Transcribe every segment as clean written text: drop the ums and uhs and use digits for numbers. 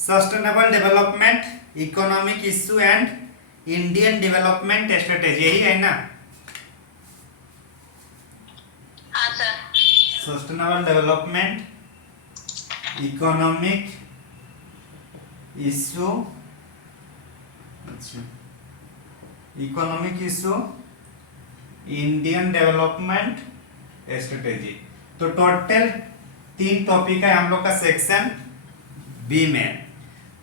Sustainable development, economic issue and Indian development strategy, यही है ना? हाँ सर। सस्टेनेबल डेवलपमेंट, इकोनॉमिक इश्यू, अच्छा, economic issue, Indian development strategy. तो टोटल 3 टॉपिक है हम लोग का सेक्शन बी में।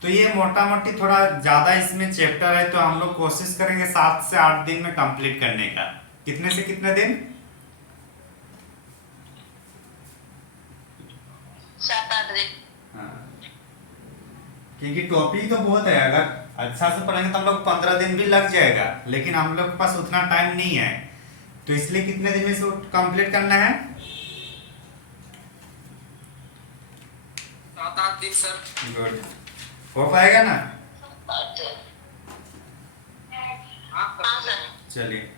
तो ये मोटा मोटी थोड़ा ज्यादा इसमें चैप्टर है, तो हम लोग कोशिश करेंगे 7 से 8 दिन में कंप्लीट करने का। कितने से कितने दिन? 7-8 दिन। हाँ, क्योंकि टॉपिक तो बहुत है, अगर अच्छा से पढ़ेंगे तो हम लोग 15 दिन भी लग जाएगा, लेकिन हम लोग के पास उतना टाइम नहीं है, तो इसलिए कितने दिन में से कंप्लीट करना है? 7-8 दिन सर। गुड, हो पाएगा ना? हाँ सर। चलिए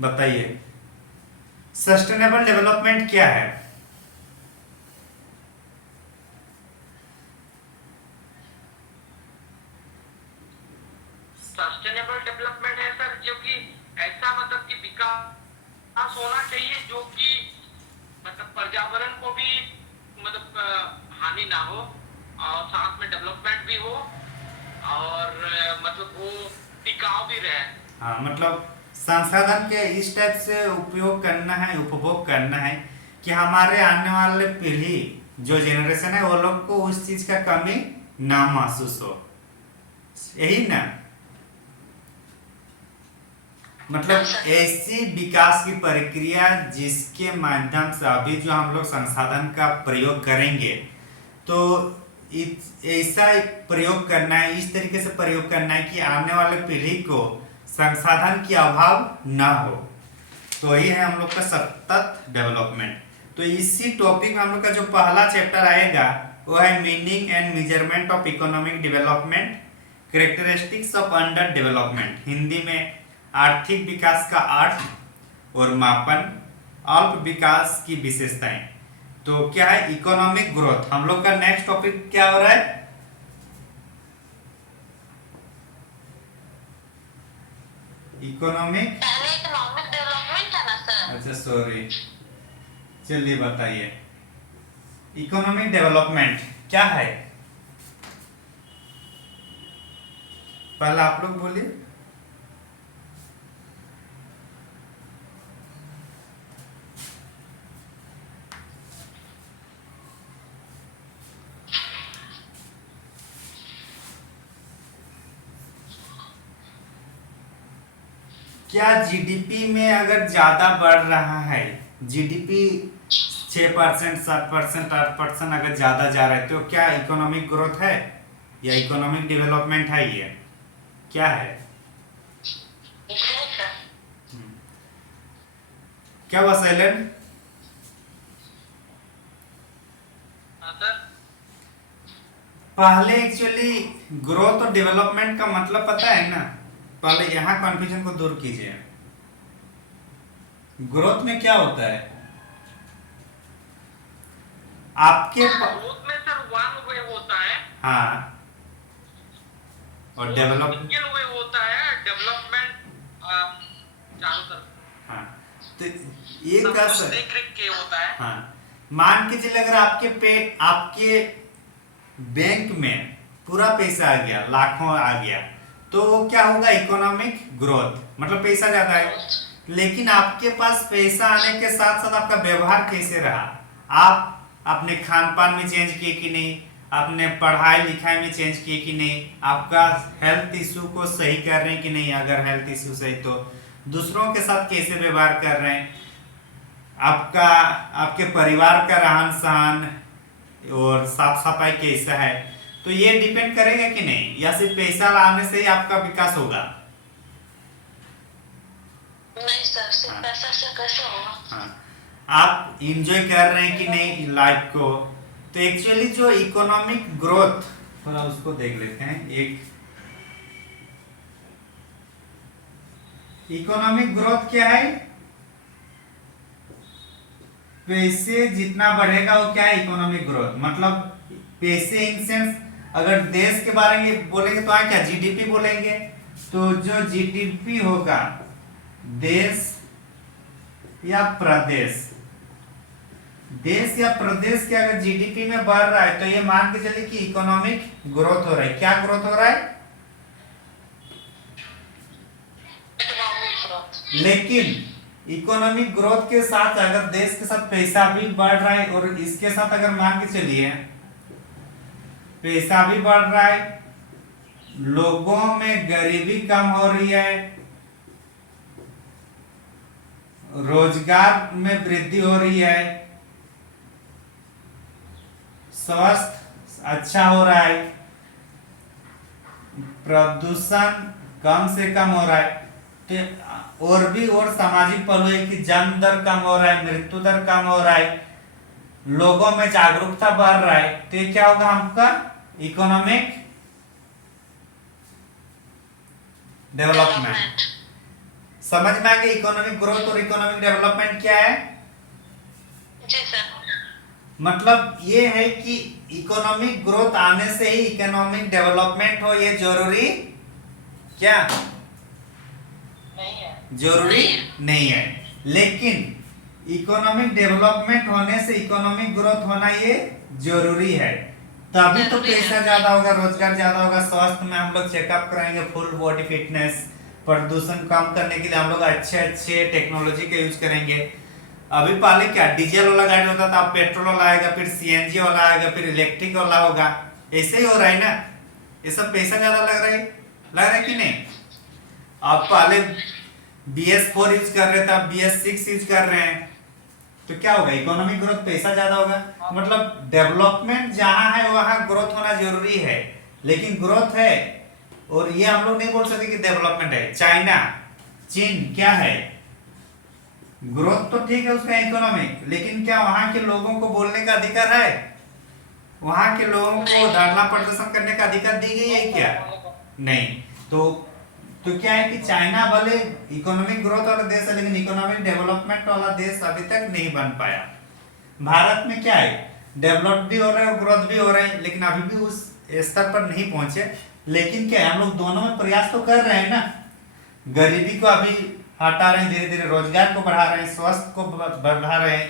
बताइए, सस्टेनेबल डेवलपमेंट क्या है? सस्टेनेबल डेवलपमेंट है सर, जो कि ऐसा मतलब कि विकास होना चाहिए जो कि मतलब पर्यावरण को भी मतलब हानि ना हो, और साथ में डेवलपमेंट भी हो, और मतलब वो टिकाऊ भी रहे। हाँ, मतलब संसाधन के इस टाइप से उपयोग करना है, उपभोग करना है कि हमारे आने वाले पीढ़ी जो जनरेशन है वो लोग को उस चीज का कमी ना महसूस हो, यही ना? मतलब ऐसी विकास की प्रक्रिया जिसके माध्यम से अभी जो हम लोग संसाधन का प्रयोग करेंगे, तो ऐसा प्रयोग करना है, इस तरीके से प्रयोग करना है कि आने वाले पीढ़ी को संसाधन की अभाव ना हो। तो ये है हम लोग का सतत डेवलपमेंट। तो इसी टॉपिक में हम लोग का जो पहला चैप्टर आएगा वो है meaning and measurement of economic development, characteristics of under development, Hindi में आर्थिक विकास का अर्थ और मापन, अल्प विकास की विशेषताएं। तो क्या है इकोनॉमिक ग्रोथ? हम लोग का नेक्स्ट टॉपिक क्या हो रहा है? इकोनॉमिक, पहले इकोनॉमिक डेवलपमेंट है ना सर? अच्छा सॉरी, चलिए बताइए इकोनॉमिक डेवलपमेंट क्या है? पहले आप लोग बोलिए। क्या जीडीपी में अगर ज्यादा बढ़ रहा है, जीडीपी 6%, 7%, 8% अगर ज्यादा जा रहा है, तो क्या इकोनॉमिक ग्रोथ है या इकोनॉमिक डेवलपमेंट है? ये क्या है? ग्रोथ है। क्या हुआ साइलेंट? हाँ सर। पहले एक्चुअली ग्रोथ और डेवलपमेंट का मतलब पता है ना? पहले यहाँ कंफ्यूजन को दूर कीजिए। ग्रोथ में क्या होता है आपके ग्रोथ में सर वन वे होता है, हाँ, और डेवलप, सिंगल वे होता है, डेवलपमेंट चारों तरफ। हाँ, तो ये सब का कुछ सर, देख रेख के होता है। हाँ, मान के चलिए अगर आपके बैंक में पूरा पैसा आ गया, लाखों आ गया, तो क्या होगा? इकोनॉमिक ग्रोथ, मतलब पैसा ज्यादा है। लेकिन आपके पास पैसा आने के साथ साथ आपका व्यवहार कैसे रहा? आप अपने खान पान में चेंज किए कि नहीं? अपने पढ़ाई लिखाई में चेंज किए कि नहीं? आपका हेल्थ इशू को सही कर रहे हैं कि नहीं? अगर हेल्थ इशू सही, तो दूसरों के साथ कैसे व्यवहार कर रहे हैं? आपके परिवार का रहन सहन और साफ सफाई कैसा है? तो ये डिपेंड करेगा कि नहीं, या सिर्फ पैसा लाने से ही आपका विकास होगा? नहीं सर, सिर्फ पैसा से कैसे होगा? हाँ, आप इंजॉय कर रहे हैं कि नहीं लाइफ को? तो एक्चुअली जो इकोनॉमिक ग्रोथ, थोड़ा उसको देख लेते हैं। एक इकोनॉमिक ग्रोथ क्या है? पैसे जितना बढ़ेगा वो क्या है? Economic growth. मतलब पैसे इन सेंस अगर देश के बारे में बोलेंगे तो क्या जीडीपी बोलेंगे। तो जो जीडीपी होगा देश या प्रदेश, देश या प्रदेश के अगर जीडीपी में बढ़ रहा है तो ये मान के चलिए कि इकोनॉमिक ग्रोथ हो रहा है। क्या ग्रोथ हो रहा है? Economic growth. लेकिन इकोनॉमिक ग्रोथ के साथ अगर देश के साथ पैसा भी बढ़ रहा है और इसके साथ अगर मान के चलिए पैसा भी बढ़ रहा है, लोगों में गरीबी कम हो रही है, रोजगार में वृद्धि हो रही है, स्वास्थ्य अच्छा हो रहा है, प्रदूषण कम से कम हो रहा है, तो और भी और सामाजिक पहलू है कि जन्म दर कम हो रहा है, मृत्यु दर कम हो रहा है, लोगों में जागरूकता बढ़ रहा है, तो ये क्या होगा आपका इकोनॉमिक डेवलपमेंट। समझ में आ गया इकोनॉमिक ग्रोथ और इकोनॉमिक डेवलपमेंट क्या है? जी सर। मतलब ये है कि इकोनॉमिक ग्रोथ आने से ही इकोनॉमिक डेवलपमेंट हो, ये जरूरी क्या नहीं है। जरूरी नहीं है। लेकिन इकोनॉमिक डेवलपमेंट होने से इकोनॉमिक ग्रोथ होना ये जरूरी है, तभी तो पैसा ज्यादा होगा, रोजगार ज्यादा होगा, स्वास्थ्य में हम लोग चेकअप कराएंगे, फुल बॉडी फिटनेस, प्रदूषण कम करने के लिए हम लोग अच्छे अच्छे टेक्नोलॉजी का यूज करेंगे। अभी पहले क्या डीजल वाला गाड़ी होता था, अब पेट्रोल वाला आएगा, फिर सीएनजी वाला आएगा, फिर इलेक्ट्रिक वाला होगा, ऐसे ही हो रहा है ना। ये सब पैसा ज्यादा लग रहा है कि नहीं? आप पहले BS4 यूज कर रहे थे, अब BS6 यूज कर रहे हैं, तो क्या होगा इकोनॉमिक ग्रोथ, पैसा ज्यादा होगा। मतलब डेवलपमेंट जहां है वहां ग्रोथ होना जरूरी है, लेकिन ग्रोथ है और ये हम लोग नहीं बोल सकते कि डेवलपमेंट है। चाइना, चीन क्या है? ग्रोथ तो ठीक है उसका इकोनॉमिक, लेकिन क्या वहां के लोगों को बोलने का अधिकार है? वहां के लोगों को धरना प्रदर्शन करने का अधिकार दी गई है क्या? नहीं। तो क्या है कि चाइना भले इकोनॉमिक ग्रोथ वाला देश है, लेकिन इकोनॉमिक डेवलपमेंट वाला देश अभी तक नहीं बन पाया। भारत में क्या है, डेवलप भी हो रहा है और ग्रोथ भी हो रहा है, लेकिन अभी भी उस स्तर पर नहीं पहुंचे। लेकिन क्या है, हम लोग दोनों में प्रयास तो कर रहे हैं ना। गरीबी को अभी हटा रहे हैं, धीरे धीरे रोजगार को बढ़ा रहे हैं, स्वास्थ्य को बढ़ा रहे हैं,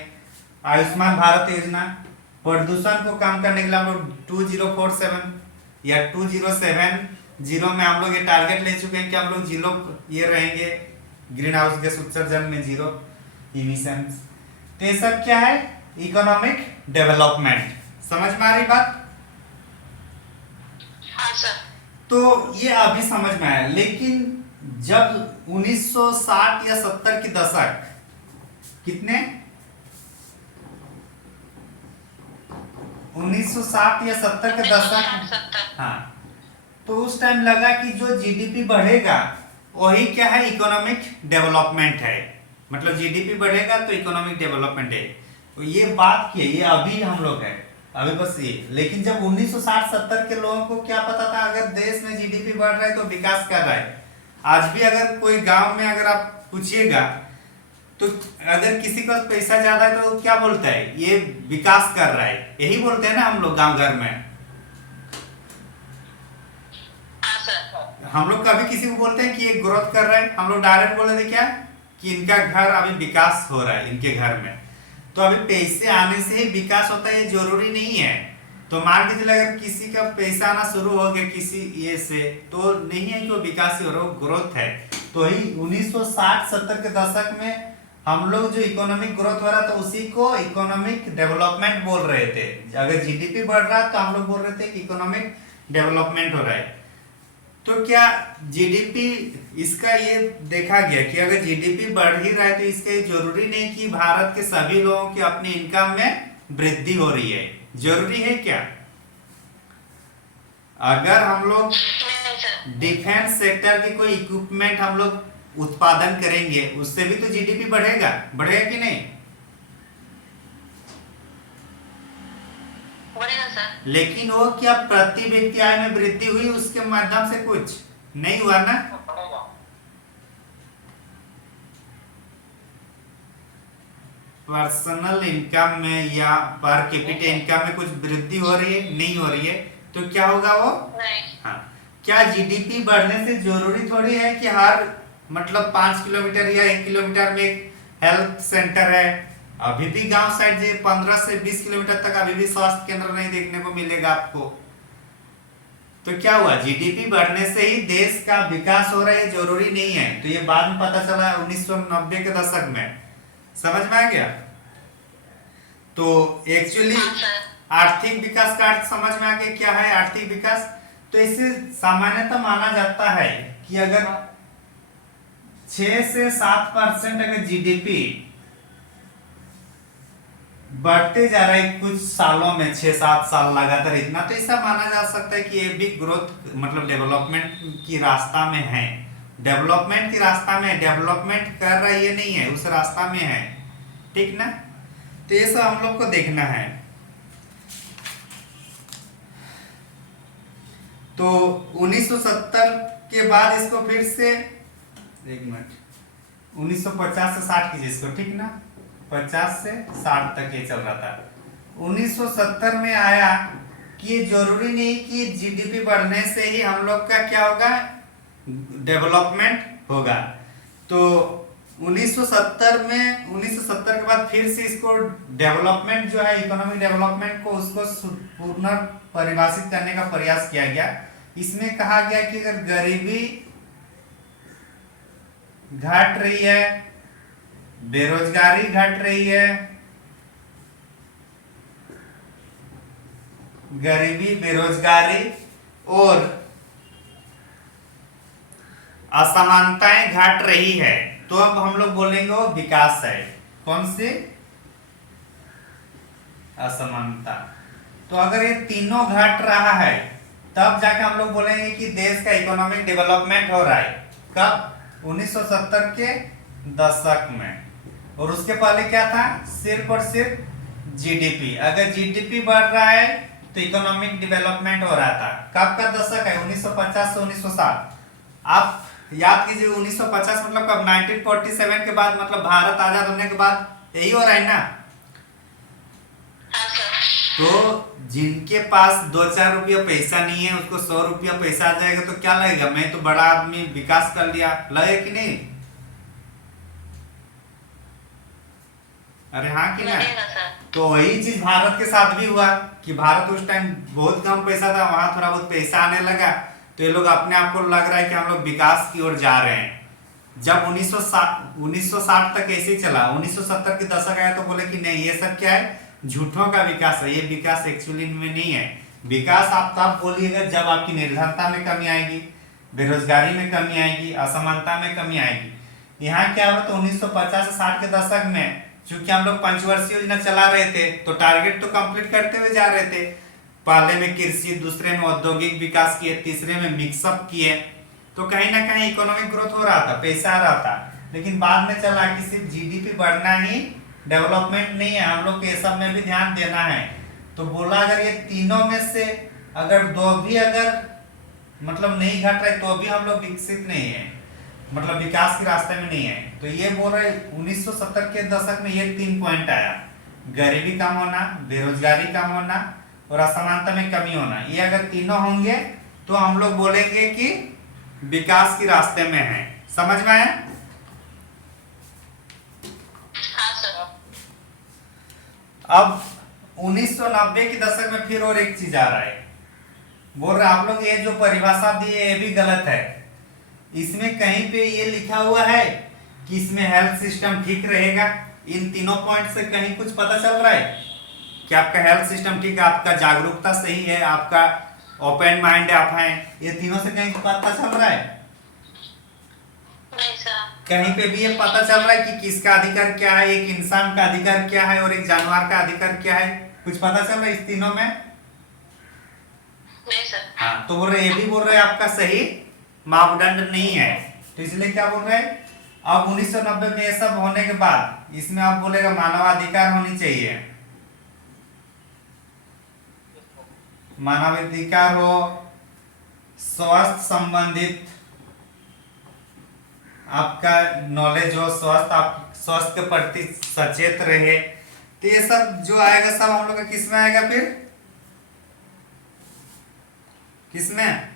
आयुष्मान भारत योजना, प्रदूषण को कम करने के लिए हम लोग 2047 या 2070 में हम लोग ये टारगेट ले चुके हैं कि हम लोग जीरो ये रहेंगे, ग्रीन हाउस गैस उत्सर्जन में जीरो इमिशंस। तो ये सब क्या है, इकोनॉमिक डेवलपमेंट। समझ में आ रही बात? हाँ सर। तो ये अभी समझ में आया, लेकिन जब 1960 या 70 की दशक, कितने 1960 या 70 के दशक, हाँ, तो उस टाइम लगा कि जो जीडीपी बढ़ेगा वही क्या है, इकोनॉमिक डेवलपमेंट है। मतलब जीडीपी बढ़ेगा तो इकोनॉमिक डेवलपमेंट है। तो ये बात की है, ये अभी हम लोग है अभी बस ये। लेकिन जब 1960-70 के लोगों को क्या पता था, अगर देश में जीडीपी बढ़ रहा है तो विकास कर रहा है। आज भी अगर कोई गांव में अगर आप पूछिएगा तो अगर किसी का पैसा ज्यादा है तो क्या बोलता है, ये विकास कर रहा है, यही बोलते हैं ना हम लोग गांव घर में। हम लोग कभी किसी को बोलते हैं कि ये ग्रोथ कर रहा है, हम लोग डायरेक्ट बोल देते क्या कि इनका घर अभी विकास हो रहा है इनके घर में। तो अभी पैसे आने से ही विकास होता है ये जरूरी नहीं है। तो मान के चलिए अगर किसी का पैसा आना शुरू हो गया किसी ये से, तो नहीं है कि वो विकास ही हो रहा है, ग्रोथ है। तो ही 1960-70 के दशक में हम लोग जो इकोनॉमिक ग्रोथ हो रहा था उसी को इकोनॉमिक डेवलपमेंट बोल रहे थे। अगर जीडीपी बढ़ रहा है तो हम लोग बोल रहे थे कि इकोनॉमिक डेवलपमेंट हो रहा है। तो क्या जीडीपी, इसका ये देखा गया कि अगर जीडीपी बढ़ ही रहा है तो इसके जरूरी नहीं कि भारत के सभी लोगों की अपनी इनकम में वृद्धि हो रही है। जरूरी है क्या? अगर हम लोग डिफेंस सेक्टर की कोई इक्विपमेंट हम लोग उत्पादन करेंगे उससे भी तो जीडीपी बढ़ेगा कि नहीं? लेकिन वो क्या प्रति व्यक्ति आय में वृद्धि हुई उसके माध्यम से? कुछ नहीं हुआ ना। पर्सनल इनकम में या पर कैपिटा इनकम में कुछ वृद्धि हो रही है? नहीं हो रही है। तो तो क्या होगा वो? नहीं। हाँ, क्या जीडीपी बढ़ने से जरूरी थोड़ी है कि हर मतलब 5 किलोमीटर या 1 किलोमीटर में एक हेल्थ सेंटर है? अभी भी गांव साइड जे 15 से 20 किलोमीटर तक अभी भी स्वास्थ्य केंद्र नहीं देखने को मिलेगा आपको। तो क्या हुआ, जीडीपी बढ़ने से ही देश का विकास हो रहा है, जरूरी नहीं है। तो ये बाद में पता चला 1990 के दशक में, समझ में आ गया। तो एक्चुअली हाँ सर। आर्थिक विकास का अर्थ sमझ में आ गया क्या है आर्थिक विकास। तो इसे सामान्यतः माना जाता है कि अगर 6 से 7% अगर जीडीपी बढ़ते जा रहा है कुछ सालों में, 6-7 साल लगातार इतना, तो ऐसा माना जा सकता है कि ये भी ग्रोथ मतलब डेवलपमेंट की रास्ता में है। डेवलपमेंट की रास्ता में, डेवलपमेंट कर रहा है ये नहीं है, उस रास्ता में है, ठीक ना। तो ये सब हम लोग को देखना है। तो 1970 के बाद इसको फिर से 1950 से 60 कीजिए इसको, ठीक ना। 50 से 60 तक ये चल रहा था। 1970 में आया कि ये जरूरी नहीं कि जीडीपी बढ़ने से ही हम लोग का क्या होगा, डेवलपमेंट होगा। तो 1970 के बाद फिर से इसको डेवलपमेंट जो है, इकोनॉमिक डेवलपमेंट को उसको पुनर्परिभाषित करने का प्रयास किया गया। इसमें कहा गया कि अगर गरीबी घट रही है, बेरोजगारी घट रही है, गरीबी, बेरोजगारी और असमानताएं घट रही है, तो अब हम लोग बोलेंगे वो विकास है। कौन सी? असमानता। तो अगर ये तीनों घट रहा है तब जाके हम लोग बोलेंगे कि देश का इकोनॉमिक डेवलपमेंट हो रहा है। कब? 1970 के दशक में। और उसके पहले क्या था? सिर्फ और सिर्फ जीडीपी। अगर जीडीपी बढ़ रहा है तो इकोनॉमिक डेवलपमेंट हो रहा था। कब का दशक है? 1950 से 1960। आप याद कीजिए 1950 मतलब कब? 1947 के बाद, मतलब भारत आजाद होने के बाद यही हो रहा है ना। हाँ सर। तो जिनके पास 2-4 रुपया पैसा नहीं है, उसको 100 रुपया पैसा आ जाएगा तो क्या लगेगा, मैं तो बड़ा आदमी, विकास कर लिया, लगे कि नहीं? अरे हाँ कि ना। लगेगा सर। तो वही चीज भारत के साथ भी हुआ कि भारत उस टाइम बहुत कम पैसा था, वहां थोड़ा बहुत पैसा आने लगा, तो ये लोग अपने आप को लग रहा है कि हम लोग विकास की ओर जा रहे हैं। जब 1960 तक ऐसे ही चला, 1970 के दशक आया तो बोले कि नहीं, ये सब क्या है, झूठों का विकास है, ये विकास एक्चुअली में नहीं है। विकास आप तब बोलिएगा जब आपकी निर्धनता में कमी आएगी, बेरोजगारी में कमी आएगी, असमानता में कमी आएगी। यहाँ क्या हुआ, तो 1950 से 60 के दशक में चूंकि हम लोग पंचवर्षीय योजना चला रहे थे, तो टारगेट तो कंप्लीट करते हुए जा रहे थे। पहले में कृषि, दूसरे में औद्योगिक विकास किए, तीसरे में मिक्सअप किए, तो कहीं ना कहीं इकोनॉमिक ग्रोथ हो रहा था, पैसा आ रहा था। लेकिन बाद में चला कि सिर्फ जीडीपी बढ़ना ही डेवलपमेंट नहीं है, हम लोग को ये सब में भी ध्यान देना है। तो बोला अगर ये तीनों में से अगर दो भी अगर मतलब नहीं घट रहे तो भी हम लोग विकसित नहीं है, मतलब विकास के रास्ते में नहीं है। तो ये बोल रहे 1970 के दशक में ये 3 पॉइंट आया, गरीबी कम होना, बेरोजगारी कम होना और असमानता में कमी होना। ये अगर तीनों होंगे तो हम लोग बोलेंगे कि विकास के रास्ते में है। समझ में आया? हाँ सर। अब 1990 के दशक में फिर और एक चीज आ रहा है, बोल रहे आप लोग ये जो परिभाषा दी है ये भी गलत है। इसमें कहीं पे ये लिखा हुआ है कि इसमें हेल्थ सिस्टम ठीक रहेगा। इन तीनों पॉइंट से कहीं कुछ पता चल रहा है कि आपका हेल्थ सिस्टम ठीक है, आपका जागरूकता सही है, आपका ओपन माइंड आप हैं, ये तीनों से कहीं पता चल रहा है? नहीं सर। कहीं पे भी ये पता चल रहा है कि किसका अधिकार क्या है, एक इंसान का अधिकार क्या है और एक जानवर का अधिकार क्या है? कुछ पता चल रहा है इस तीनों में? नहीं सर। हाँ, तो बोल रहे ये भी बोल रहे आपका सही मापदंड नहीं है। तो इसलिए क्या बोल रहे हैं, अब 1990 में ये सब होने के बाद इसमें आप बोलेगा मानवाधिकार होनी चाहिए, मानवाधिकार हो, स्वास्थ्य संबंधित आपका नॉलेज हो, स्वास्थ्य, आप स्वास्थ्य के प्रति सचेत रहे। तो ये सब जो आएगा सब हम लोग का किस में आएगा फिर? किसमें?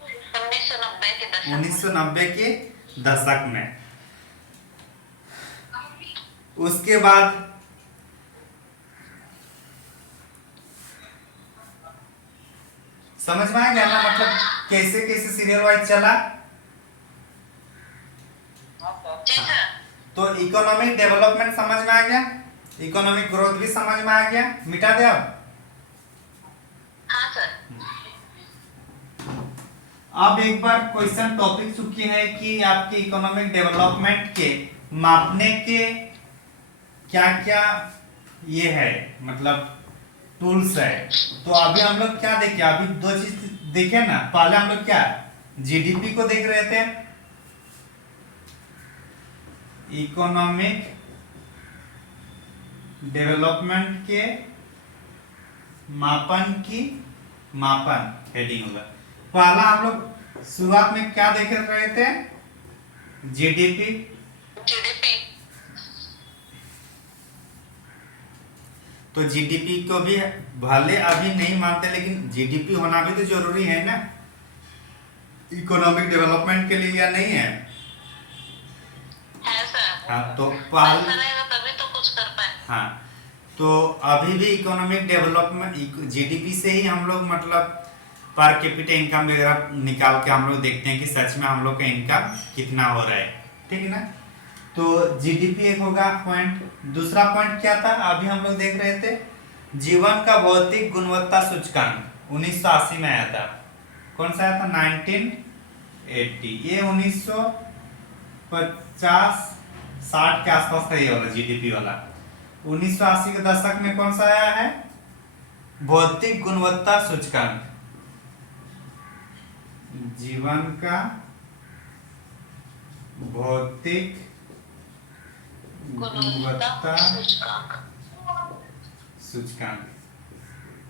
1990 के दशक में। 1990 के दशक में। उसके बाद समझ में आ गया ना, मतलब कैसे कैसे सीरियल वाइज चला। जी सर। तो इकोनॉमिक डेवलपमेंट समझ में आ गया, इकोनॉमिक ग्रोथ भी समझ में आ गया। मिटा दे अब। हाँ सर। अब एक बार क्वेश्चन टॉपिक चुकी है कि आपके इकोनॉमिक डेवलपमेंट के मापने के क्या क्या ये है, मतलब टूल्स है। तो अभी हम लोग क्या देखे, अभी दो चीज देखे ना। पहले हम लोग क्या जीडीपी को देख रहे थे, इकोनॉमिक डेवलपमेंट के मापन हेडिंग होगा। पहला हम लोग शुरुआत में क्या देख रहे थे, जीडीपी। जीडीपी। तो जीडीपी को भी भले अभी नहीं मानते, लेकिन जीडीपी होना भी तो जरूरी है ना इकोनॉमिक डेवलपमेंट के लिए, या नहीं है? है सर। हाँ तो पैसा रहेगा तभी तो कुछ कर पाए। हाँ तो अभी भी इकोनॉमिक डेवलपमेंट जीडीपी से ही हम लोग मतलब पर कैपिटा इनकम वगैरह निकाल के हम लोग देखते हैं कि सच में हम लोग का इनकम कितना हो रहा है, ठीक है ना। तो जीडीपी एक होगा पॉइंट। दूसरा पॉइंट क्या था, अभी हम लोग देख रहे थे जीवन का भौतिक गुणवत्ता सूचकांक 1980 में आया था। कौन सा आया था? 1980। ये 1950-60 के आसपास था ये वाला जीडीपी वाला। 1980 के दशक में कौन सा आया है? भौतिक गुणवत्ता सूचकांक, जीवन का भौतिक गुणवत्ता सूचकांक।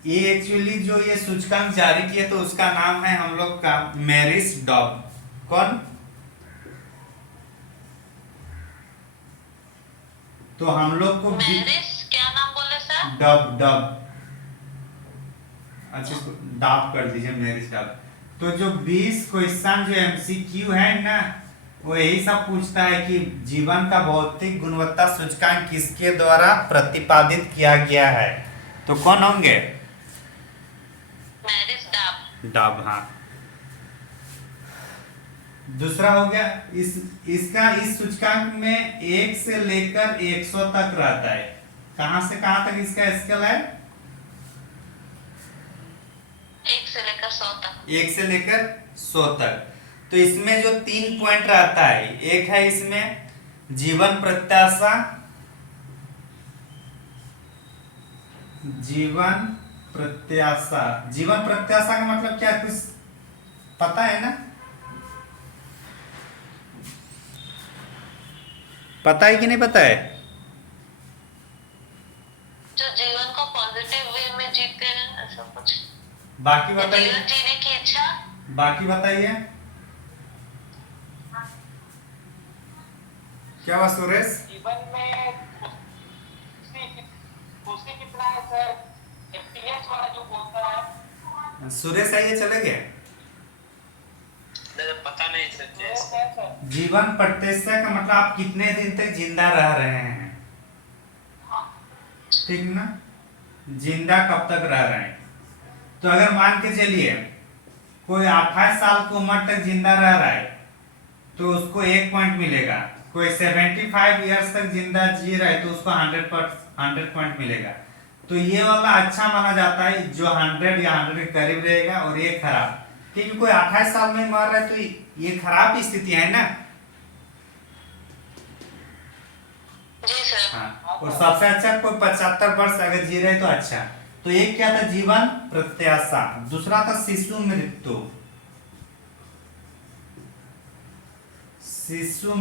ये एक्चुअली जो ये सूचकांक जारी किया तो उसका नाम है हम लोग का मैरिस डॉब। कौन? तो हम लोग को मैरिस क्या नाम बोले सर? डब अच्छा इसको डॉब कर दीजिए, मैरिस डॉब। तो जो 20 क्वेश्चन जो एमसीक्यू है ना, वो यही सब पूछता है कि जीवन का भौतिक गुणवत्ता सूचकांक किसके द्वारा प्रतिपादित किया गया है। तो कौन होंगे? मैरिस डॉब। डॉब, हाँ। दूसरा हो गया इस सूचकांक में 1 से लेकर 100 तक रहता है। कहां से कहां तक इसका स्केल है? 1 से लेकर 100 तक। 1 से लेकर 100 तक। तो इसमें जो 3 पॉइंट रहता है, एक है इसमें जीवन प्रत्याशा, जीवन प्रत्याशा का मतलब क्या, कुछ पता है ना? पता है कि नहीं पता है? जो जीवन को पॉजिटिव वे में जीते हैं, ऐसा कुछ। बाकी बताइए, जीवन जीने की इच्छा। बाकी बताइए क्या हुआ सुरेश? जीवन में खुशी कितना है सर? एफपीएस वाला जो बोलता है। सुरेश आइए, चले गए। पता नहीं सर। जीवन प्रत्याशा का मतलब आप कितने दिन तक जिंदा रह रहे हैं, ठीक ना? जिंदा कब तक रह रहे हैं। तो अगर मान के चलिए कोई 28 साल की उम्र तक जिंदा रह रहा है तो उसको 1 पॉइंट मिलेगा। कोई 75 इयर्स तक जिंदा जी रहा है तो उसको 100 पॉइंट मिलेगा। तो ये वाला अच्छा माना जाता है जो 100 या 100 के करीब रहेगा, और ये खराब, क्योंकि कोई 28 साल में मर रहा है तो ये खराब स्थिति है ना। जी सर। हाँ, और सबसे अच्छा कोई 75 वर्ष अगर जी रहे तो अच्छा। तो एक क्या था? जीवन प्रत्याशा। दूसरा था शिशु मृत्यु। शिशु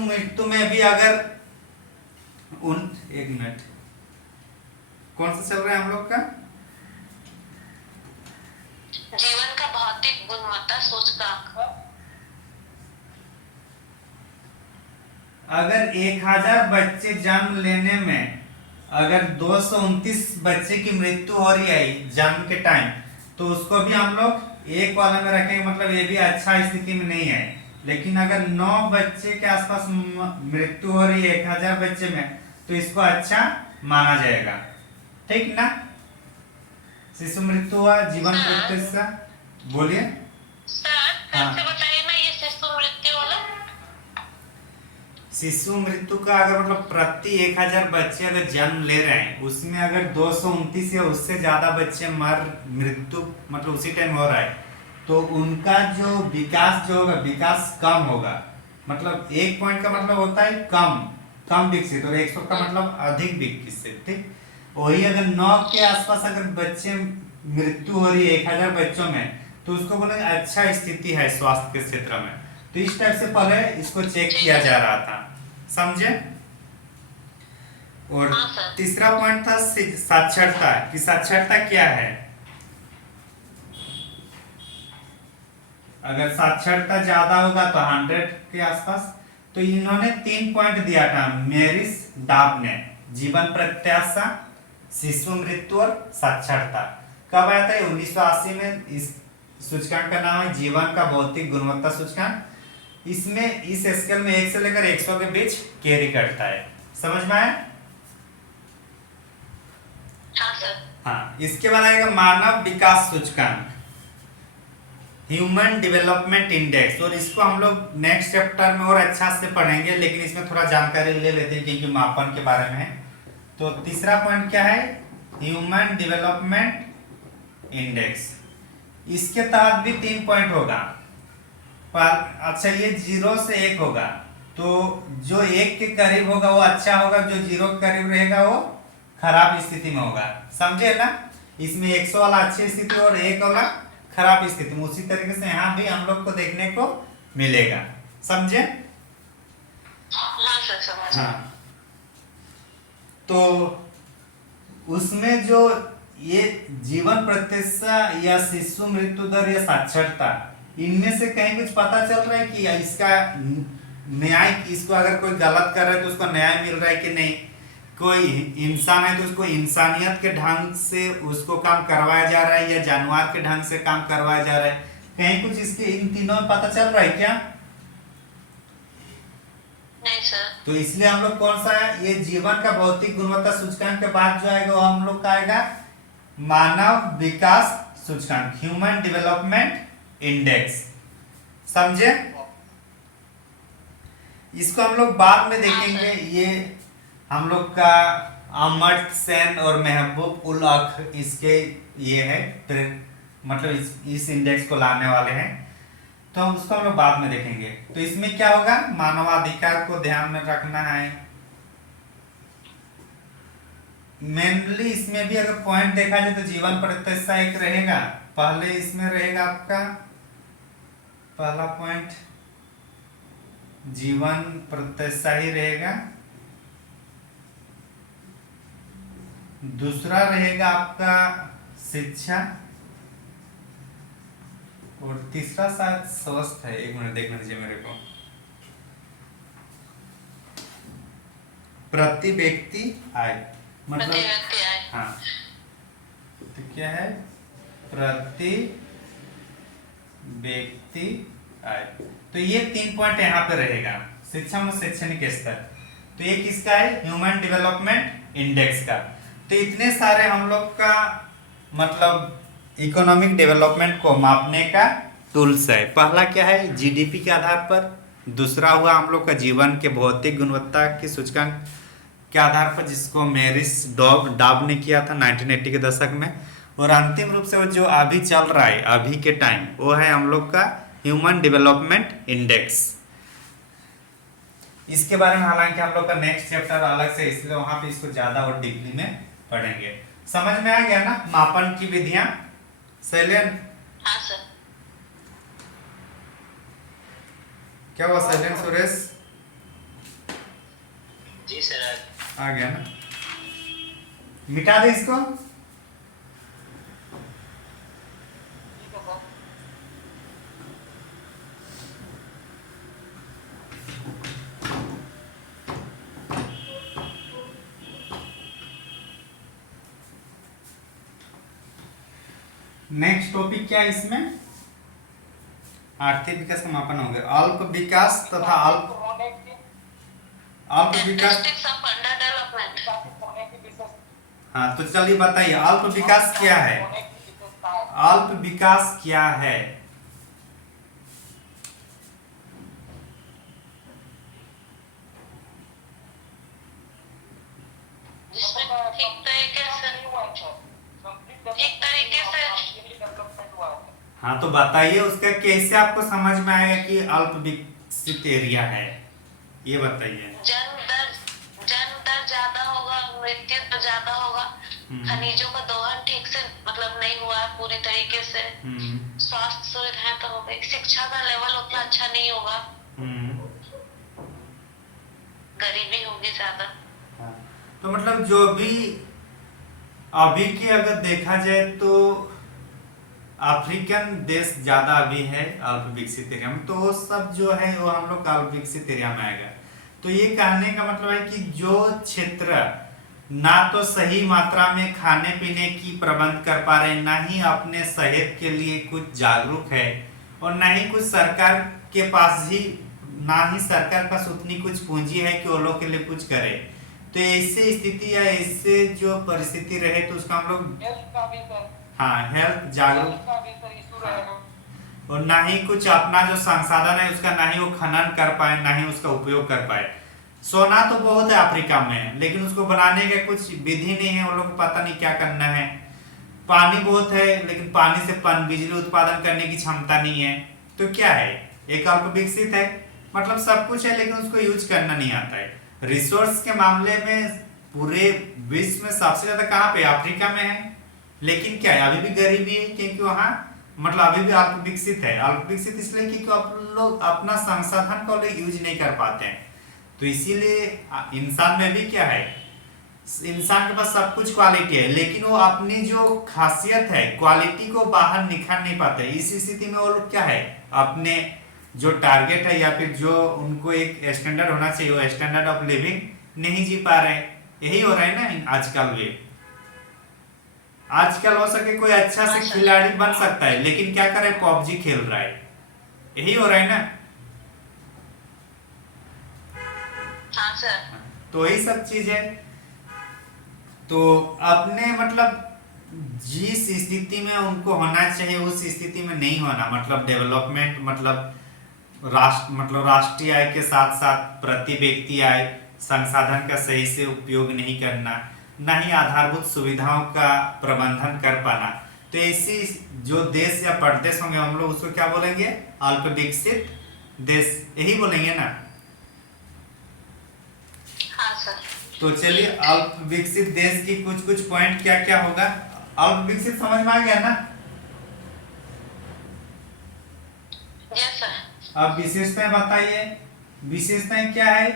मृत्यु में भी अगर एक मिनट, कौन सा चल रहा है हम लोग का? जीवन का भौतिक गुणवत्ता सूचकांक। अगर 1000 बच्चे जन्म लेने में अगर 229 बच्चे की मृत्यु हो रही है जन्म के टाइम, तो उसको भी हम लोग एक वाले में रखेंगे, मतलब ये भी अच्छा स्थिति में नहीं है। लेकिन अगर 9 बच्चे के आसपास मृत्यु हो रही है 1000 बच्चे में, तो इसको अच्छा माना जाएगा। ठीक ना? शिशु मृत्यु हुआ, जीवन प्रत्याशा, बोलिए। सर फिर हाँ। से बताइए ना ये शिशु मृत्यु वाला। शिशु मृत्यु का अगर मतलब प्रति 1000 बच्चे अगर जन्म ले रहे हैं, उसमें अगर 229 या उससे ज्यादा बच्चे मृत्यु मतलब उसी टाइम हो रहा है, तो उनका जो विकास जो होगा, विकास कम होगा। मतलब 1 पॉइंट का मतलब होता है कम विकसित, और 100 का मतलब अधिक विकसित। ठीक, वही अगर 9 के आसपास अगर बच्चे मृत्यु हो रही है 1000 बच्चों में, तो उसको बोलेंगे अच्छा स्थिति है स्वास्थ्य के क्षेत्र में। तो इस टाइप से पहले इसको चेक किया जा रहा था, समझे? और हाँ सर। तीसरा पॉइंट था साक्षरता, कि साक्षरता क्या है। अगर साक्षरता ज्यादा होगा तो 100 के आसपास। तो इन्होंने 3 पॉइंट दिया था मेरिस डाब ने, जीवन प्रत्याशा, शिशु मृत्यु और साक्षरता। कब आया था? 1980 में। इस सूचकांक का नाम है जीवन का भौतिक गुणवत्ता सूचकांक। इसमें इस स्केल में 1 से लेकर 100 के बीच कैरी करता है। समझ में आया? हाँ सर। हाँ, इसके बाद आएगा मानव विकास सूचकांक, ह्यूमन डेवलपमेंट इंडेक्स। और इसको हम लोग नेक्स्ट चैप्टर में और अच्छा से पढ़ेंगे, लेकिन इसमें थोड़ा जानकारी ले लेते हैं क्योंकि मापन के बारे में है। तो तीसरा पॉइंट क्या है? Human development index. इसके तहत भी 3 पॉइंट होगा। अच्छा, ये 0 से 1 होगा, तो जो 1 के करीब होगा वो अच्छा होगा, जो 0 के करीब रहेगा वो खराब स्थिति में होगा। समझे ना? इसमें 100 वाला अच्छी स्थिति और 1 वाला खराब स्थिति में। उसी तरीके से यहाँ भी हम लोग को देखने को मिलेगा। समझे? हाँ सर समझ। हाँ, तो उसमें जो ये जीवन प्रत्याशा या शिशु मृत्यु दर या साक्षरता, इनमें से कहीं कुछ पता चल रहा है कि इसका न्याय, इसको अगर कोई गलत कर रहा है तो उसको न्याय मिल रहा है कि नहीं? कोई इंसान है तो उसको इंसानियत के ढंग से उसको काम करवाया जा रहा है या जानवर के ढंग से काम करवाया जा रहा है? कहीं कुछ इसके इन तीनों में पता चल रहा है क्या? नहीं सर। तो इसलिए हम लोग कौन सा है, ये जीवन का भौतिक गुणवत्ता सूचकांक के बाद जो आएगा वो हम लोग का आएगा मानव विकास सूचकांक, ह्यूमन डेवलपमेंट इंडेक्स। समझे? इसको हम लोग बाद में देखेंगे। ये हम लोग का अमर्त्य सेन और महबूब उल हक इसके ये है, मतलब इस इंडेक्स को लाने वाले हैं, तो हम उसको हम लोग बाद में देखेंगे। तो इसमें क्या होगा, मानवाधिकार को ध्यान में रखना है। मेनली इसमें भी अगर पॉइंट देखा जाए तो जीवन प्रत्याशा एक रहेगा। पहले इसमें रहेगा आपका पहला पॉइंट जीवन प्रत्याशा ही रहेगा, दूसरा रहेगा आपका शिक्षा, और तीसरा शायद स्वस्थ है। 1 मिनट देखने दीजिए मेरे को। प्रति व्यक्ति आय, मतलब प्रति व्यक्ति आय। हाँ, तो क्या है? प्रति व्यक्ति आय। तो ये 3 पॉइंट यहाँ पे रहेगा, शिक्षा में शैक्षणिक स्तर। तो ये किसका है? ह्यूमन डेवलपमेंट इंडेक्स का। तो इतने सारे हम लोग का मतलब इकोनॉमिक डेवलपमेंट को मापने का टूल्स है। पहला क्या है? जीडीपी के आधार पर, दूसरा हुआ हम लोग का जीवन के भौतिक गुणवत्ता के सूचकांक के आधार पर, जिसको मेरिस डाब ने किया था 1980 के दशक में, और अंतिम रूप से वो जो अभी चल रहा है अभी के टाइम, वो है हम लोग का ह्यूमन डेवलपमेंट इंडेक्स। इसके बारे में हालांकि हम लोग का नेक्स्ट चैप्टर अलग से, इसलिए वहां पे इसको ज्यादा और डीपली में पढ़ेंगे। समझ में आ गया ना मापन की विधियां? शैलेन, हाँ सर। क्या हुआ शैलेन? सुरेश जी सर। आ गया ना? मिटा दे इसको। नेक्स्ट टॉपिक क्या है इसमें? आर्थिक विकास समापन हो गया। अल्प विकास तथा अल्प विकास। Characteristics of underdevelopment. हाँ, तो चलिए बताइए अल्प विकास क्या है? अल्प विकास क्या है? जिसमें ठीक तरीके से हाँ, तो बताइए उसका कैसे आपको समझ में आएगा कि अल्प विकसित एरिया है, ये बताइए। जन्म दर ज्यादा होगा, मृत्यु दर ज्यादा होगा, खनिजों का दोहन ठीक से मतलब नहीं हुआ है पूरी तरीके से, स्वास्थ्य सुविधाएं तो हो गई, शिक्षा का लेवल उतना अच्छा नहीं होगा, गरीबी होगी ज्यादा। तो मतलब जो भी अभी की अगर देखा जाए तो अफ्रीकन देश ज्यादा अभी है अल्प विकसित एरिया में, तो वो सब जो है वो हम लोग अल्प विकसित एरिया में आएगा। तो ये कहने का मतलब है कि जो क्षेत्र ना तो सही मात्रा में खाने पीने की प्रबंध कर पा रहे, ना ही अपने सेहत के लिए कुछ जागरूक है, और ना ही कुछ सरकार के पास ही ना ही सरकार के पास उतनी कुछ पूंजी है कि वो लोग के लिए कुछ करे, तो ऐसे स्थिति या ऐसे जो परिस्थिति रहे तो उसका हम लोग हेल्थ जागरूक, और ना ही कुछ अपना जो संसाधन है उसका ना ही वो खनन कर पाए, ना ही उसका उपयोग कर पाए। सोना तो बहुत है अफ्रीका में, लेकिन उसको बनाने का कुछ विधि नहीं है, वो लोग को पता नहीं क्या करना है। पानी बहुत है, लेकिन पानी से बिजली उत्पादन करने की क्षमता नहीं है, तो क्या है, एक अल्प विकसित है, मतलब सब कुछ है लेकिन उसको यूज करना नहीं आता है। रिसोर्स के मामले में पूरे विश्व में सबसे ज्यादा कहाँ पे, अफ्रीका में है, लेकिन क्या है अभी भी गरीबी है, क्योंकि वहाँ मतलब अभी भी अल्प विकसित है। अल्प विकसित इसलिए क्योंकि आप लोग अपना संसाधन को यूज नहीं कर पाते हैं, तो इसीलिए इंसान में भी क्या है, इंसान के पास सब कुछ क्वालिटी है, लेकिन वो अपनी जो खासियत है क्वालिटी को बाहर निखार नहीं पाते। इस स्थिति में वो लोग क्या है, अपने जो टारगेट है या फिर जो उनको एक स्टैंडर्ड होना चाहिए वो स्टैंडर्ड ऑफ लिविंग नहीं जी पा रहे। यही हो रहा है ना आजकल भी। आजकल हो सके कोई अच्छा से खिलाड़ी बन सकता है, लेकिन क्या करे, पबजी खेल रहा है, यही हो रहा है ना। हाँ सर। तो यही सब चीज है। तो अपने मतलब जिस स्थिति में उनको होना चाहिए उस स्थिति में नहीं होना, मतलब डेवलपमेंट मतलब राष्ट्रीय आय के साथ साथ प्रति व्यक्ति आय, संसाधन का सही से उपयोग नहीं करना, ना ही आधारभूत सुविधाओं का प्रबंधन कर पाना, तो ऐसी जो देश या प्रदेश होंगे हम लोग उसको क्या बोलेंगे, अल्प विकसित देश, यही बोलेंगे ना। हाँ सर। तो चलिए अल्प विकसित देश की कुछ कुछ पॉइंट क्या क्या होगा, अल्प विकसित समझ में आ गया ना। Yes sir. अब विशेषताएं बताइए, विशेषताएं क्या है,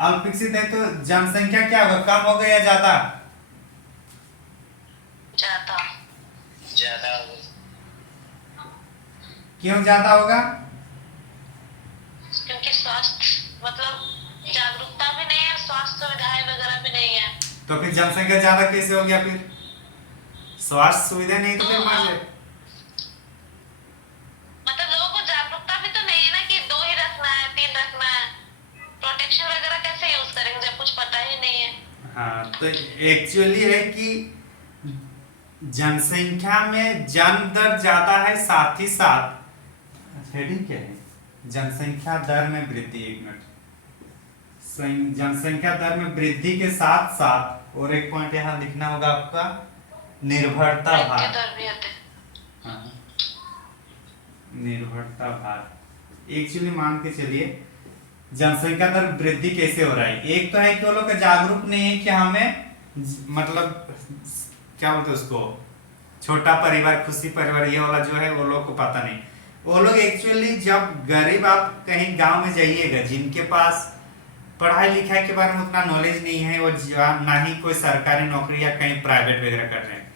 अल्प विकसित है तो जनसंख्या क्या होगा, कम होगा या ज्यादा? ज्यादा। ज्यादा। क्यों ज्यादा होगा? क्योंकि स्वास्थ्य मतलब जागरूकता भी नहीं है, स्वास्थ्य सुविधाएं वगैरह भी नहीं है। तो फिर जनसंख्या ज्यादा कैसे हो गया, फिर स्वास्थ्य सुविधा नहीं तो फिर मान मतलब लोगों को जागरूकता भी तो नहीं है ना कि 2 ही रखना है, 3 रखना है, प्रोटेक्शन वगैरह कैसे यूज करेंगे जब कुछ पता ही नहीं है। हाँ, तो एक्चुअली है कि जनसंख्या में जन्म दर ज्यादा है, साथ ही साथ हेडिंग क्या है, जनसंख्या दर में वृद्धि, एक मिनट, जनसंख्या दर में वृद्धि के साथ साथ और एक पॉइंट यहाँ लिखना होगा आपका, निर्भरता भार। हाँ, निर्भरता भार। एक्चुअली मान के चलिए जनसंख्या दर वृद्धि कैसे हो रहा है, एक तो है कि वो लोग जागरूक नहीं है कि हमें मतलब क्या बोलते हैं उसको, छोटा परिवार खुशी परिवार, ये वाला जो है वो लोग को पता नहीं। वो लोग एक्चुअली जब गरीब, आप कहीं गांव में जाइएगा जिनके पास पढ़ाई लिखाई के बारे में उतना नॉलेज नहीं है, वो ना ही कोई सरकारी नौकरी या कहीं प्राइवेट वगैरह कर रहे हैं,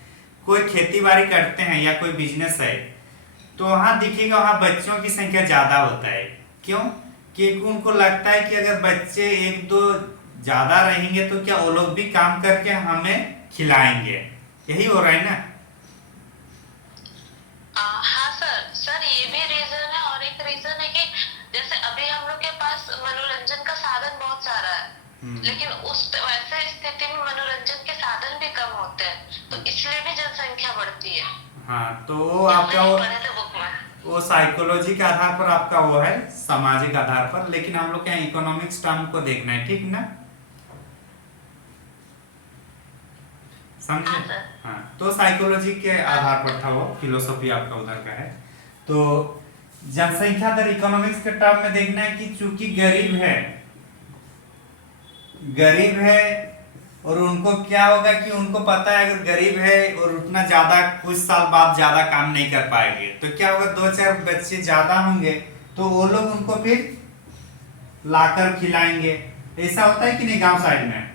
कोई खेती बाड़ी करते हैं या कोई बिजनेस है, तो वहाँ दिखेगा वहाँ बच्चों की संख्या ज्यादा होता है। क्यों? क्योंकि उनको लगता है कि अगर बच्चे 1-2 ज्यादा रहेंगे तो क्या वो लोग भी काम करके हमें खिलाएंगे, यही हो रहा है ना। लेकिन उस वैसे स्थिति में मनोरंजन के साधन भी कम होते हैं, तो इसलिए भी जनसंख्या बढ़ती है। हाँ, तो वो आपका वो पढ़े थे बुक में। वो साइकोलॉजी के आधार पर आपका वो है, सामाजिक आधार पर, लेकिन हम लोग यहाँ इकोनॉमिक्स टर्म को देखना है, ठीक ना, समझे। हाँ सर। हाँ, तो साइकोलॉजी के आधार पर था वो, फिलोसॉफी आपका उधर का है। तो जनसंख्या दर इकोनॉमिक्स के टर्म में देखना है कि चूंकि गरीब है और उनको क्या होगा कि उनको पता है अगर गरीब है और उतना ज्यादा कुछ साल बाद ज्यादा काम नहीं कर पाएंगे, तो क्या होगा, 2-4 बच्चे ज्यादा होंगे तो वो लोग उनको फिर लाकर खिलाएंगे। ऐसा होता है कि नहीं गांव साइड में?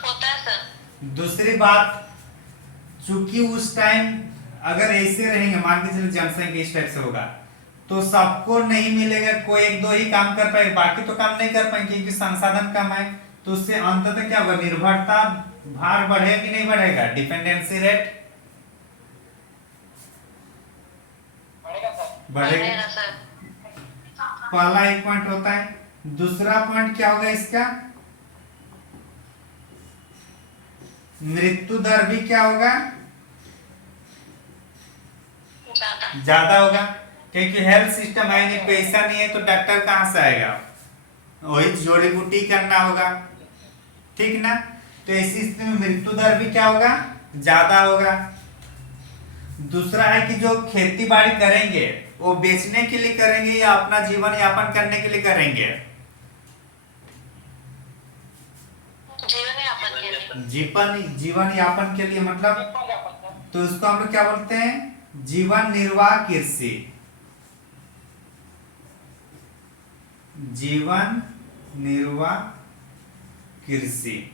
होता है सर। दूसरी बात, चूंकि उस टाइम अगर ऐसे रहेंगे, मान के चलिए जनसंख्या इस टाइप से होगा, तो सबको नहीं मिलेगा, कोई 1-2 ही काम कर पाएगा, बाकी तो काम नहीं कर पाएंगे क्योंकि संसाधन कम है। तो उससे अंततः क्या होगा, निर्भरता भार बढ़ेगा कि नहीं बढ़ेगा, डिपेंडेंसी रेट बढ़ेगा। सर। पहला एक पॉइंट होता है। दूसरा पॉइंट क्या होगा इसका, मृत्यु दर भी क्या होगा, ज्यादा होगा, क्योंकि हेल्थ सिस्टम है नहीं, पैसा नहीं है तो डॉक्टर कहां से आएगा, वही जोड़ी बूटी करना होगा, ठीक ना। तो ऐसी स्थिति में मृत्यु दर भी क्या होगा, ज्यादा होगा। दूसरा है कि जो खेती बाड़ी करेंगे वो बेचने के लिए करेंगे या अपना जीवन यापन करने के लिए करेंगे, जीवन यापन के लिए, मतलब तो उसको हम लोग क्या बोलते हैं, जीवन निर्वाह कृषि। जीवन निर्वाह कृषि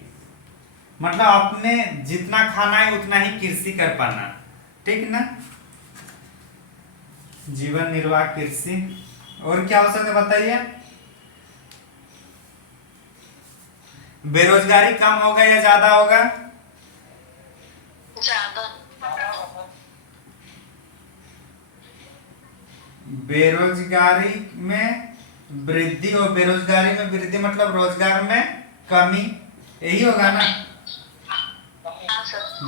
मतलब अपने जितना खाना है उतना ही कृषि कर पाना, ठीक ना, जीवन निर्वाह कृषि। और क्या हो सकता है बताइए, बेरोजगारी कम होगा या ज्यादा होगा, ज्यादा। बेरोजगारी में वृद्धि, और बेरोजगारी में वृद्धि मतलब रोजगार में कमी, यही होगा ना।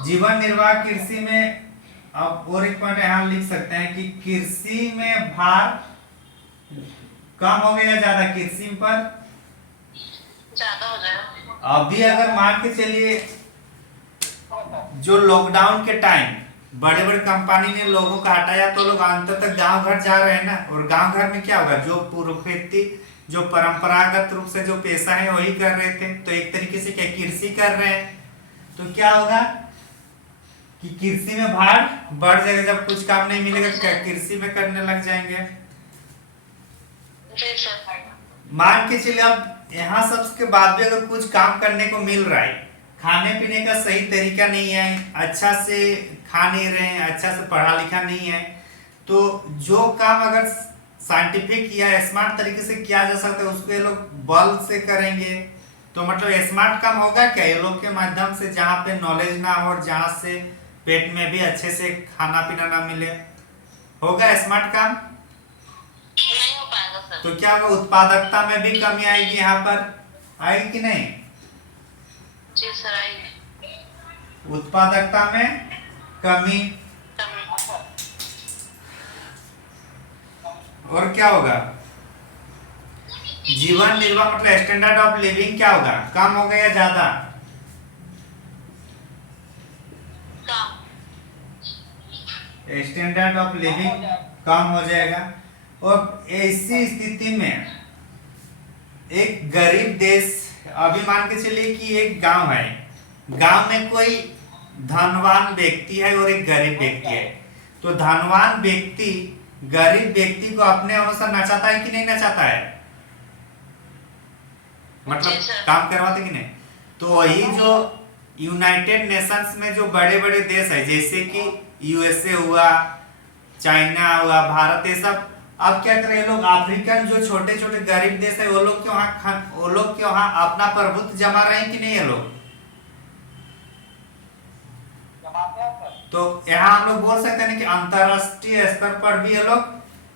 जीवन निर्वाह कृषि में अब और एक पॉइंट यहाँ लिख सकते हैं कि कृषि में भार कम हो गया या ज्यादा, कृषि पर ज्यादा हो जाएगा। अभी अगर मान के चलिए जो लॉकडाउन के टाइम बड़े बड़े कंपनी ने लोगों को हटाया तो लोग अंततः गांव घर जा रहे हैं ना, और गांव घर में क्या होगा, जो पूर्व खेती जो परंपरागत रूप से जो पेशा है वही कर रहे थे, तो एक तरीके से क्या कृषि कर रहे हैं, तो क्या होगा कि कृषि में भार बढ़ जाएगा, जब कुछ काम नहीं मिलेगा तो क्या कृषि में करने लग जाएंगे। मान के चलिए अब यहाँ सबके बाद भी अगर कुछ काम करने को मिल रहा है, खाने पीने का सही तरीका नहीं है, अच्छा से खा नहीं रहे हैं, अच्छा से पढ़ा लिखा नहीं है, तो जो काम अगर साइंटिफिक या स्मार्ट तरीके से किया जा सकता है उसको ये लोग बल से करेंगे, तो मतलब स्मार्ट काम होगा क्या ये लोग के माध्यम से, जहाँ पे नॉलेज ना हो और जहाँ से पेट में भी अच्छे से खाना पीना ना मिले, होगा स्मार्ट काम, नहीं हो पाएगा सर। तो क्या होगा, उत्पादकता में भी कमी आएगी, यहाँ पर आएगी कि नहीं, जी सर आएगी। उत्पादकता में कमी। और क्या होगा, जीवन निर्वाह मतलब स्टैंडर्ड ऑफ लिविंग क्या होगा, कम होगा या ज्यादा, स्टैंडर्ड ऑफ लिविंग कम हो जाएगा। और ऐसी स्थिति में एक गरीब देश, अभी मान के चलिए कि एक गांव है, गांव में कोई धनवान व्यक्ति है और एक गरीब व्यक्ति है, तो धनवान व्यक्ति गरीब व्यक्ति को अपने अनुसार नचाता है कि नहीं नचाता है, मतलब काम करवाते कि नहीं। तो वही जो यूनाइटेड नेशंस में जो बड़े बड़े देश है जैसे कि यूएसए हुआ, चाइना हुआ, भारत, ये सब अब क्या कर रहे हैं लोग, अफ्रीकन जो छोटे छोटे गरीब देश है वो लोग के वहां अपना प्रभुत्व जमा रहे हैं कि नहीं ये लोग, तो यहाँ हम लोग बोल सकते हैं कि अंतरराष्ट्रीय स्तर पर भी ये लोग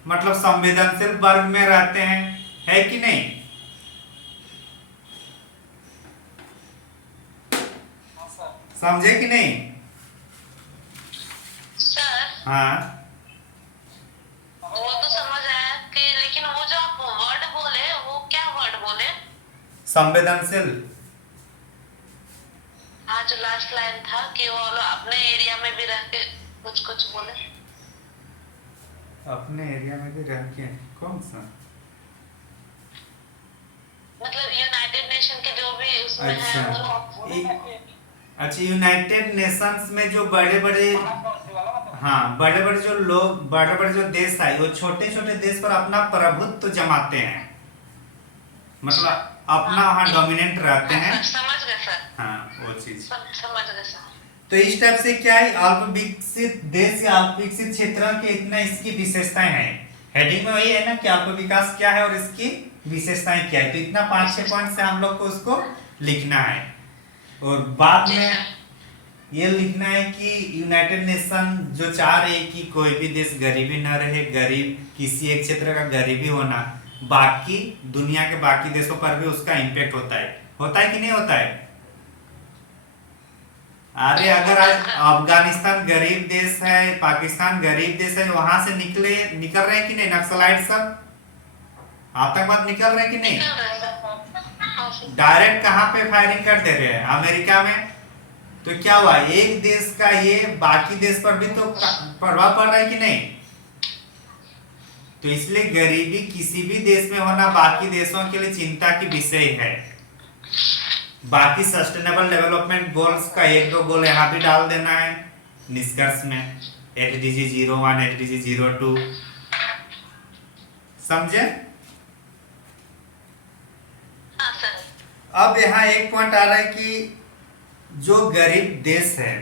मतलब संवेदनशील वर्ग में रहते हैं, है कि नहीं? समझे कि नहीं? सर हाँ, वो तो समझ आया कि, लेकिन वो जो आप वर्ड बोले वो क्या वर्ड बोले? संवेदनशील। हाँ, जो लास्ट लाइन था कि वो लोग अपने एरिया में भी रह के कुछ कुछ बोले। अपने एरिया में भी रह के कौन सा? मतलब यूनाइटेड नेशन के जो भी उसमें अच्छा। है वो। अच्छा, यूनाइटेड नेशंस में जो बड़े बड़े, हाँ, बड़े बड़े जो लोग, बड़े बड़े जो देश है वो छोटे छोटे देश पर अपना प्रभुत्व जमाते हैं, मतलब अपना वहाँ डोमिनेंट रहते हैं। समझ गए सर। हाँ, वो चीज। समझ गए सर। तो इस टाइप से क्या है, अल्प विकसित देश या अल्प विकसित क्षेत्र के इतना इसकी विशेषताएं हैं। हेडिंग में वही है ना कि अल्प विकास क्या है और इसकी विशेषताएं क्या है। तो इतना 5-6 पॉइंट से हम लोग को उसको लिखना है और बाद में ये लिखना है कि यूनाइटेड नेशन जो चाह रहे कि कोई भी देश गरीबी न रहे, गरीब किसी एक क्षेत्र का गरीबी होना बाकी दुनिया के बाकी देशों पर भी उसका इम्पैक्ट होता है कि नहीं होता है? अरे अगर आज अफगानिस्तान गरीब देश है, पाकिस्तान गरीब देश है, वहां से निकल रहे हैं कि नहीं नक्सलाइट सब, आतंकवाद निकल रहे हैं कि नहीं? डायरेक्ट कहाँ पे फायरिंग कर दे रहे हैं? अमेरिका में। तो क्या हुआ, एक देश का ये बाकी देश पर भी तो प्रभाव पड़ रहा है कि नहीं? तो इसलिए गरीबी किसी भी देश में होना बाकी देशों के लिए चिंता की विषय है। बाकी सस्टेनेबल डेवलपमेंट गोल्स का 1-2 गोल यहाँ भी डाल देना है निष्कर्ष में, SDG 01, SDG 02, समझे? अब यहाँ एक पॉइंट आ रहा है कि जो गरीब देश है,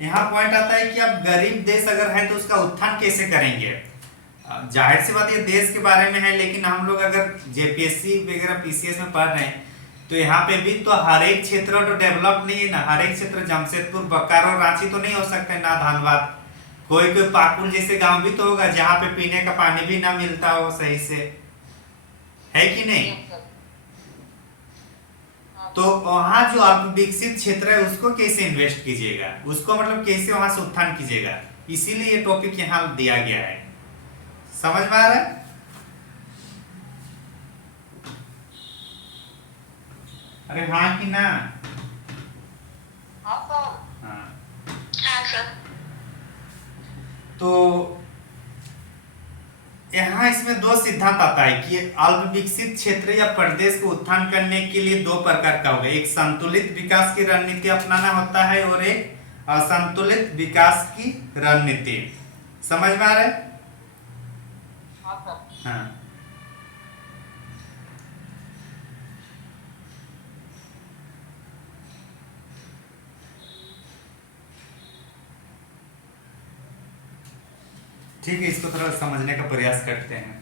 यहाँ पॉइंट आता है कि अब गरीब देश अगर है तो उसका उत्थान कैसे करेंगे। जाहिर सी बात ये देश के बारे में है, लेकिन हम लोग अगर JPSC वगैरह PCS में पढ़ रहे हैं तो यहाँ पे भी तो हर एक क्षेत्र तो डेवलप नहीं है ना। हर एक क्षेत्र जमशेदपुर, बोकारो, रांची तो नहीं हो सकता है ना, धनबाद, कोई कोई पाकुड़ जैसे गांव भी तो होगा जहाँ पे पीने का पानी भी ना मिलता हो सही से, है कि नहीं? तो वहाँ जो अल्प विकसित क्षेत्र है उसको कैसे इन्वेस्ट कीजिएगा, उसको मतलब कैसे वहां से उत्थान कीजिएगा, इसीलिए ये टॉपिक यहाँ दिया गया है। समझ में आ रहा है? अरे हाँ कि ना? हाँ सर। हाँ सर। तो यहाँ इसमें 2 सिद्धांत आता है कि अल्प विकसित क्षेत्र या प्रदेश को उत्थान करने के लिए 2 प्रकार का होगा, एक संतुलित विकास की रणनीति अपनाना होता है और एक असंतुलित विकास की रणनीति। समझ में आ रहा है? हाँ सर। हाँ, ठीक है, इसको थोड़ा समझने का प्रयास करते हैं।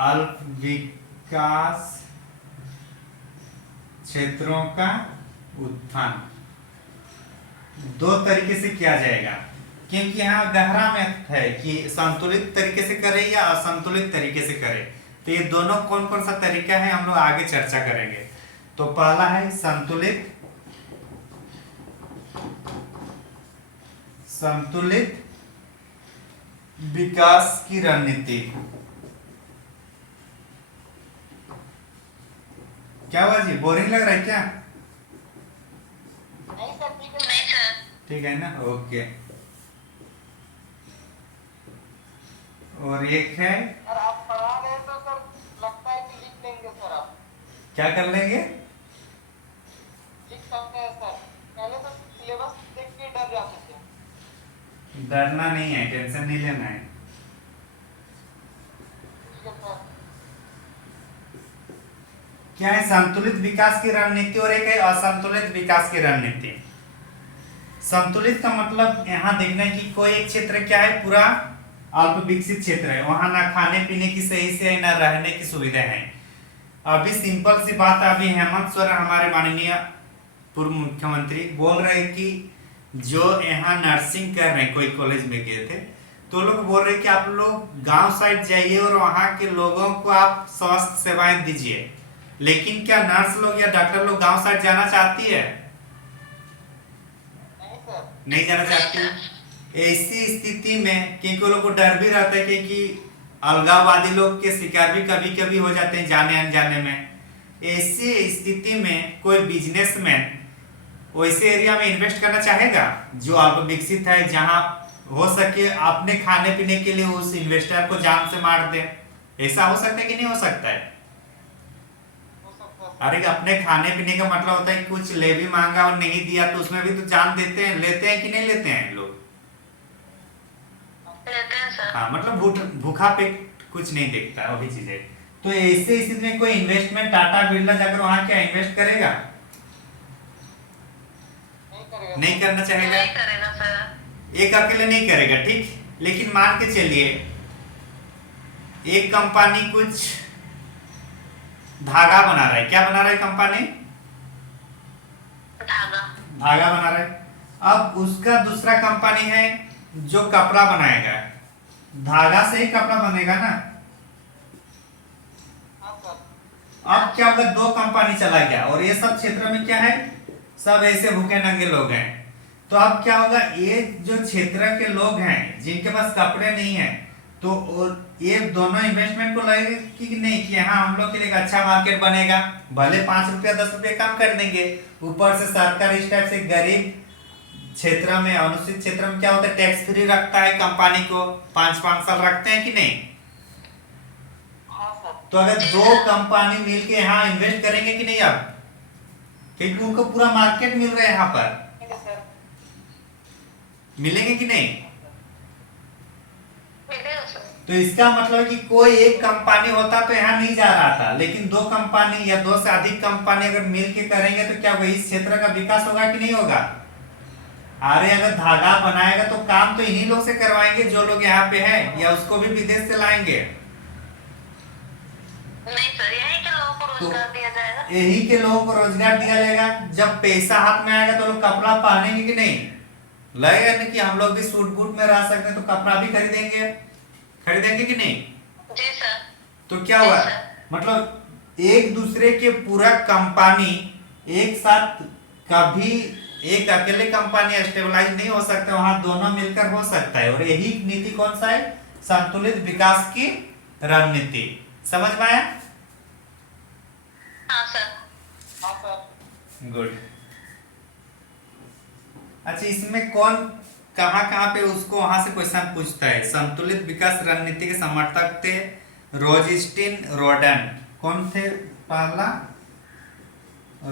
अल्प विकास क्षेत्रों का उत्थान 2 तरीके से किया जाएगा, क्योंकि यहाँ गहरा में है कि संतुलित तरीके से करे या असंतुलित तरीके से करे। तो ये दोनों कौन कौन सा तरीका है हम लोग आगे चर्चा करेंगे। तो पहला है संतुलित विकास की रणनीति। क्या हुआ जी, बोरिंग लग रहा है क्या? नहीं सर, ठीक है। नहीं सर। ठीक है ना, ओके। और एक है, सर आप पढ़ा रहे तो सर लगता है कि लिख लेंगे सर आप। क्या कर लेंगे? लिख सकते हैं सर। पहले तो सिलेबस देख के डर जाते थे। डरना नहीं है, टेंशन नहीं लेना है। ठीक है सर। क्या है, संतुलित विकास की रणनीति और एक है असंतुलित विकास की रणनीति। संतुलित का मतलब यहाँ देखना है कि कोई एक क्षेत्र क्या है, पूरा अल्प विकसित क्षेत्र है, वहां ना खाने पीने की सही से है ना रहने की सुविधा है। अभी सिंपल सी बात है, अभी हेमंत सोरेन हमारे माननीय पूर्व मुख्यमंत्री बोल रहे कि जो यहाँ नर्सिंग कर रहे हैं, कोई कॉलेज में गए थे तो लोग बोल रहे कि आप लोग गांव साइड जाइए और वहां के लोगों को आप स्वास्थ्य सेवाएं दीजिए, लेकिन क्या नर्स लोग या डॉक्टर लोग गांव साइड जाना चाहती है? नहीं जाना चाहती। ऐसी स्थिति में क्योंकि वो लोग को डर भी रहता है क्योंकि अलगाववादी लोग के शिकार भी कभी कभी हो जाते हैं जाने अनजाने में। ऐसी स्थिति में कोई बिजनेसमैन वैसे एरिया में इन्वेस्ट करना चाहेगा जो अल्प विकसित है, जहां हो सके अपने खाने पीने के लिए उस इन्वेस्टर को जान से मार दे? ऐसा हो सकता है कि नहीं हो सकता है? अरे अपने खाने पीने का मतलब होता है कि कुछ ले भी मांगा और नहीं दिया तो उसमें भी तो जान देते हैं, लेते हैं कि नहीं लेते हैं लोग? लेते हैं सर। हाँ, मतलब भूखा पेट कुछ नहीं देखता है, वही चीज है। तो ऐसे स्थिति में कोई इन्वेस्टमेंट टाटा बिरला जाकर वहां क्या इन्वेस्ट करेगा? नहीं करना चाहेगा। नहीं करेगा सर। एक अकेले नहीं करेगा, ठीक, लेकिन मान के चलिए एक कंपनी कुछ धागा बना रहा है। क्या बना रहा है कंपनी? धागा बना रहा है। अब उसका दूसरा कंपनी है जो कपड़ा बनाएगा। धागा से ही कपड़ा बनेगा ना। अब क्या होगा, दो कंपनी चला गया और ये सब क्षेत्र में क्या है, सब ऐसे भूखे नंगे लोग हैं। तो अब क्या होगा, ये जो क्षेत्र के लोग हैं जिनके पास कपड़े नहीं है, तो ये दोनों इन्वेस्टमेंट को लगेगा कि नहीं कि हाँ हम लोग के लिए एक अच्छा मार्केट बनेगा, भले 5 रुपया 10 रुपया कम कर देंगे। ऊपर से सरकार इस टाइप से गरीब क्षेत्र में, अनुसूचित क्षेत्र में क्या होता है, टैक्स फ्री रखता है कंपनी को, 5-5 साल रखते हैं कि नहीं? तो अगर दो कंपनी मिलके यहाँ इन्वेस्ट करेंगे कि नहीं अब, क्योंकि उनको पूरा मार्केट मिल रहा है यहाँ पर, मिलेंगे कि नहीं? तो इसका मतलब है कि कोई एक कंपनी होता तो यहाँ नहीं जा रहा था, लेकिन दो कंपनी या दो से अधिक कंपनी अगर मिल के करेंगे तो क्या होगा, इस क्षेत्र का विकास होगा कि नहीं होगा? अरे अगर धागा बनाएगा तो काम तो इन्हीं लोग से करवाएंगे जो लोग यहाँ पे हैं, या उसको भी विदेश से लाएंगे? नहीं सर, यही के लोगों को रोजगार दिया जाएगा। यही के लोगों को रोजगार दिया जाएगा। जब पैसा हाथ में आएगा तो लोग कपड़ा पहनेंगे कि नहीं? लगेगा नहीं कि हम लोग भी सूट बूट में रह सकते हैं, तो कपड़ा भी खरीदेंगे कि नहीं? जी सर। तो क्या हुआ, मतलब एक दूसरे के पूरा कंपनी एक साथ, कभी एक अकेले कंपनी स्टेबलाइज नहीं हो सकते, वहां दोनों मिलकर हो सकता है। और यही नीति कौन सा है, संतुलित विकास की रणनीति। समझ में आया? हाँ सर। गुड। अच्छा, इसमें कौन कहाँ पे उसको वहां से क्वेश्चन पूछता है? संतुलित विकास रणनीति के समर्थक थे रोजिस्टिन रोडन। कौन थे पहला?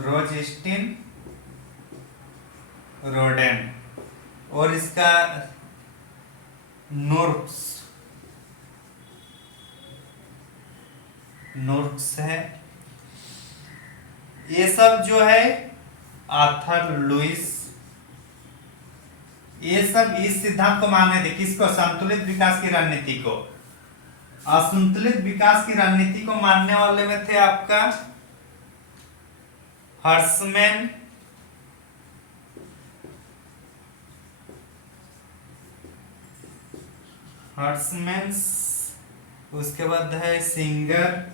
रोजिस्टिन रोडन। और इसका नोट्स है। ये सब जो है आर्थर लुइस, ये सब इस सिद्धांत को मानने थे। किसको? संतुलित विकास की रणनीति को। असंतुलित विकास की रणनीति को मानने वाले में थे आपका हर्समैन, उसके बाद है सिंगर,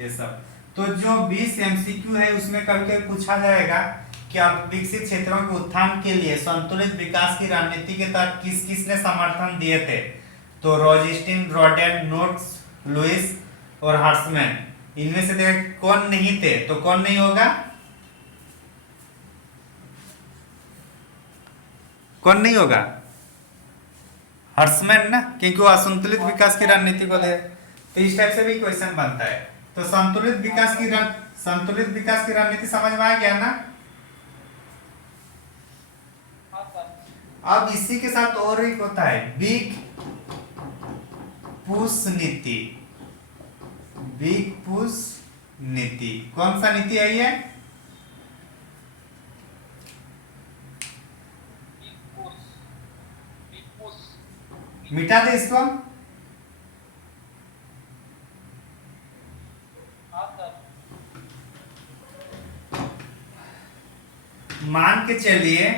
ये सब। तो जो 20 MCQ है उसमें कभी कभी पूछा जाएगा कि आप विकसित क्षेत्रों के उत्थान के लिए संतुलित विकास की रणनीति के तहत किस किसने समर्थन दिए थे? तो रोजिस्टिन रोडन, नोट्स, लुइस और हर्समैन। इनमें से कौन नहीं थे? तो कौन नहीं होगा? कौन नहीं होगा? हर्समैन ना, क्योंकि वो असंतुलित विकास की रणनीति को दे। तो इस टाइप से भी क्वेश्चन बनता है। तो संतुलित विकास की रणनीति समझ में आ गया ना? अब इसी के साथ और एक होता है बिग पुश नीति। बिग पुश नीति कौन सा नीति है ये? मिटा दे इसको। मान के चलिए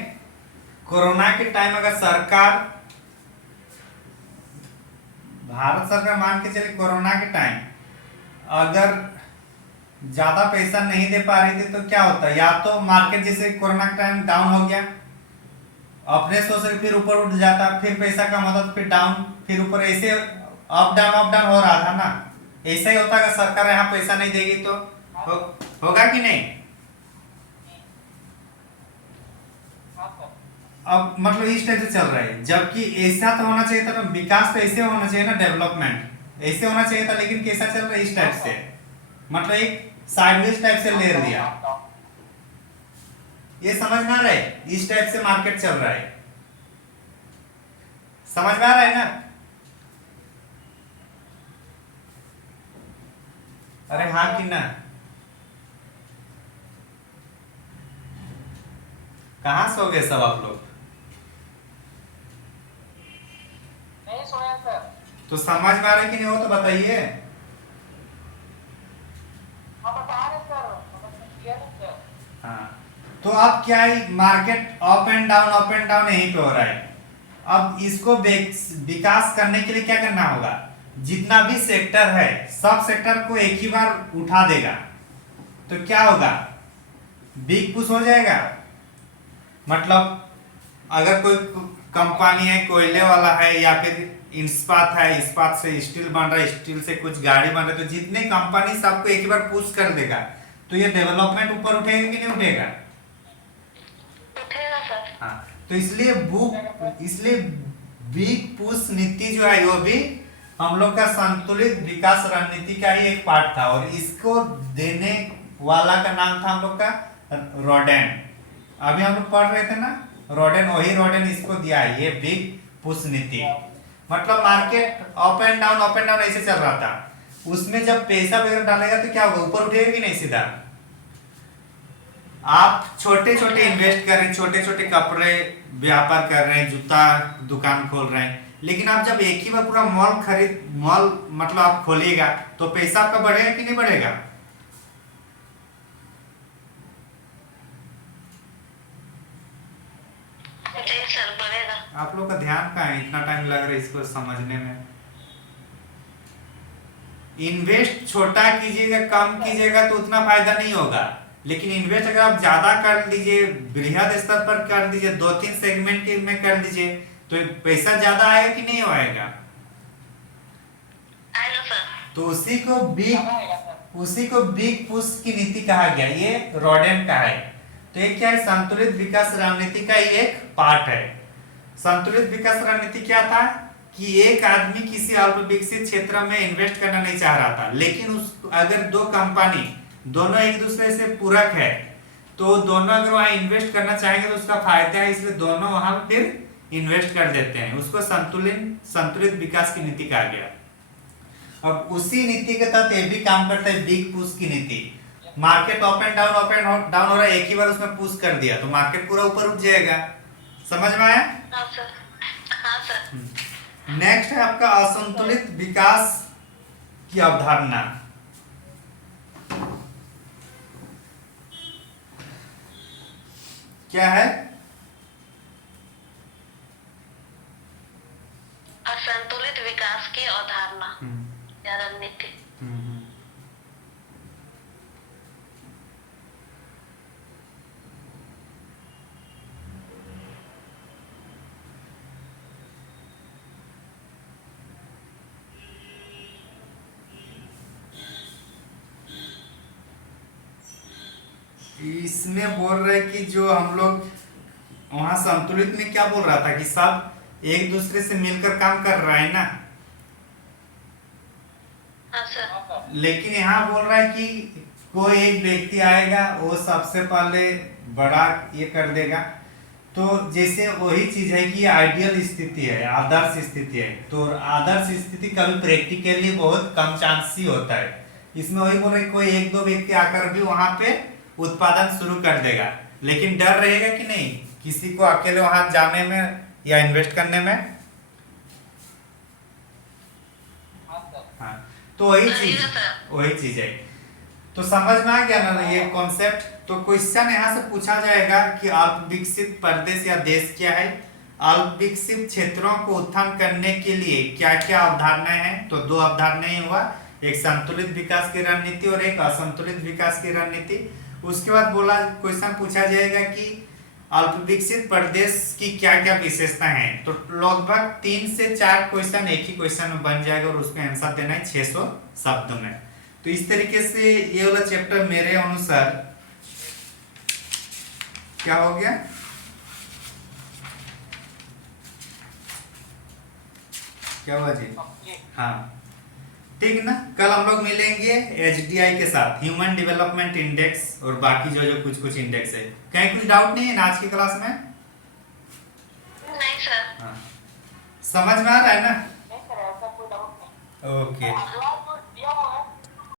कोरोना के टाइम अगर सरकार भारत सरकार मान के चले कोरोना के टाइम अगर ज्यादा पैसा नहीं दे पा रही थी तो क्या होता, या तो मार्केट जैसे कोरोना के टाइम डाउन हो गया, अपने सोच से फिर ऊपर उठ जाता, फिर पैसा कम होता तो फिर डाउन, फिर ऊपर, ऐसे अप डाउन हो रहा था ना। ऐसा ही होता है, सरकार यहाँ पैसा नहीं देगी तो होगा कि नहीं। अब मतलब इस टाइप से चल रहा है, जबकि ऐसा तो होना चाहिए था ना, विकास तो ऐसे होना चाहिए ना, डेवलपमेंट ऐसे होना चाहिए था, लेकिन कैसा चल रहा है इस टाइप से, मतलब एक साइडवेज टाइप से ले लिया। ये समझ में आ रहा है, इस टाइप से मार्केट चल रहा है, समझ में आ रहा है ना। अरे हाँ कि ना, कहाँ सो गए सब आप लोग। नहीं सोया सर। तो समझ में आ रहा है कि नहीं, हो तो बताइए। आप बता रहे सर। हाँ, तो अब क्या है, मार्केट अप एंड डाउन यहीं पे हो रहा है। अब इसको विकास करने के लिए क्या करना होगा, जितना भी सेक्टर है सब सेक्टर को एक ही बार उठा देगा तो क्या होगा, बिग पुश हो जाएगा। मतलब अगर कोई कंपनी है, कोयले वाला है, या फिर इस्पात है, इस्पात से स्टील बन रहा है, स्टील से कुछ गाड़ी बन रहा है, तो जितने कंपनी सबको एक ही बार पुश कर देगा तो ये डेवलपमेंट ऊपर उठेगा कि नहीं उठेगा। उठेगा सर। हाँ, तो इसलिए बिग पुश नीति जो है वो भी हम लोग का संतुलित विकास रणनीति का ही एक पार्ट था, और इसको देने वाला का नाम था हम लोग का रोडेन। अभी हम लोग पढ़ रहे थे ना रोडेन, वही रोडेन इसको दिया है, ये बिग पुश नीति। मतलब मार्केट अप एंड डाउन ऐसे चल रहा था, उसमें जब पैसा वगैरह डालेगा तो क्या होगा, ऊपर उठेगा कि नहीं सीधा। आप छोटे छोटे इन्वेस्ट कर रहे हैं, छोटे छोटे कपड़े व्यापार कर रहे हैं, जूता दुकान खोल रहे हैं, लेकिन आप जब एक ही बार पूरा मॉल मतलब आप खोलिएगा तो पैसा आपका बढ़ेगा कि नहीं बढ़ेगा। जी सर, बढ़ेगा। आप लोग का ध्यान कहाँ है, इतना टाइम लग रहा है इसको समझने में। इन्वेस्ट छोटा कीजिएगा, कम कीजिएगा तो उतना फायदा नहीं होगा, लेकिन इन्वेस्ट अगर आप ज्यादा कर लीजिए, बृहद स्तर पर कर दीजिए, 2-3 सेगमेंट के में कर दीजिए, तो पैसा ज्यादा आएगा कि नहीं आएगा। आएगा सर। तो उसी को बिग पुश की नीति कहा गया, ये रोडेन का है। तो ये क्या है, संतुलित विकास रणनीति का ही एक पार्ट है। संतुलित विकास रणनीति क्या था कि एक आदमी किसी अल्प विकसित क्षेत्र में इन्वेस्ट करना नहीं चाह रहा था, लेकिन अगर दो कंपनी दोनों एक दूसरे से पूरक है तो दोनों अगर वहां इन्वेस्ट करना चाहेंगे तो उसका फायदा है, इसलिए दोनों वहां फिर इन्वेस्ट कर देते हैं। उसको संतुलित विकास की नीति कहा गया। अब उसी नीति के तहत ये भी काम करता है बिग पुश की नीति। मार्केट अप एंड डाउन हो रहा है, एक ही बार उसमें पुश कर दिया तो मार्केट पूरा ऊपर उठ जाएगा। समझ में आया। हाँ सर। हाँ सर। नेक्स्ट है आपका असंतुलित विकास की अवधारणा। क्या है, असंतुलित विकास की अवधारणा या रणनीति। इसमें बोल रहे कि जो हम लोग वहां संतुलित में क्या बोल रहा था कि सब एक दूसरे से मिलकर काम कर रहा है ना, हाँ सर। लेकिन यहाँ बोल रहा है कि कोई एक व्यक्ति आएगा, वो सबसे पहले बड़ा ये कर देगा। तो जैसे वही चीज है कि आइडियल स्थिति है, आदर्श स्थिति है, तो आदर्श स्थिति कभी प्रैक्टिकली बहुत कम चांस ही होता है। इसमें वही बोल रहे कोई एक दो व्यक्ति आकर भी वहां पे उत्पादन शुरू कर देगा, लेकिन डर रहेगा कि नहीं किसी को अकेले वहां जाने में या इन्वेस्ट करने में। हाँ, तो वही चीज है। तो समझ में आ गया ना ये कॉन्सेप्ट। तो क्वेश्चन यहाँ से पूछा जाएगा कि अल्प विकसित प्रदेश या देश क्या है, अल्प विकसित क्षेत्रों को उत्थान करने के लिए क्या क्या अवधारणाएं हैं? तो दो अवधारणाएं हुआ, एक संतुलित विकास की रणनीति और एक असंतुलित विकास की रणनीति। उसके बाद बोला क्वेश्चन पूछा जाएगा कि अल्प विकसित प्रदेश की क्या क्या विशेषताएं हैं। तो लगभग 3 से 4 क्वेश्चन एक ही क्वेश्चन में बन जाएगा और उसका आंसर देना है 600 शब्दों में। तो इस तरीके से ये वाला चैप्टर मेरे अनुसार क्या हो गया, क्या हुआ जी? हाँ ठीक है ना। कल हम लोग मिलेंगे HDI के साथ, ह्यूमन डेवलपमेंट इंडेक्स, और बाकी जो जो कुछ कुछ इंडेक्स है। कहीं कुछ डाउट नहीं है ना आज की क्लास में? नहीं सर। हाँ समझ में आ रहा है ना? नहीं सर, ऐसा कोई डाउट नहीं। ओके अगला जो दिया हुआ है